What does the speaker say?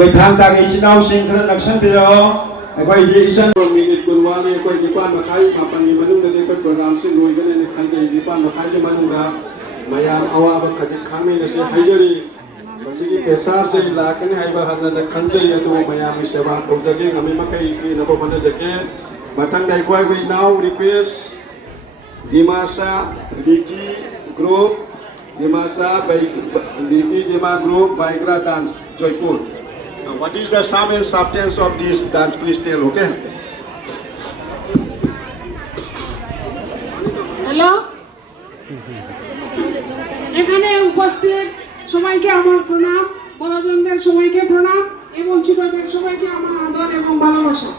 Koi thang tang isinau sing khana naksan piro koi ji isan minute kunwali koi dipan makai mapani manung de koi program sing loi gane khanjai dipan makai de manung da mayam awa ba khajik khami na se haijari basigi pesar se lakane haiba hanna da khanjai atu mayam seba ko jage ngame makai ki na ko bana jage matang dai koi now request Dimasa Diki group Dimasa Diki Dima group Baigra dance Joypur. What is the sum and substance of this dance? Please tell, okay? Hello? এখানে উপস্থিত সবাইকে আমার প্রণাম, বড়জনদের সবাইকে প্রণাম এবং ছোটদের সবাইকে আমার আদর এবং ভালোবাসা।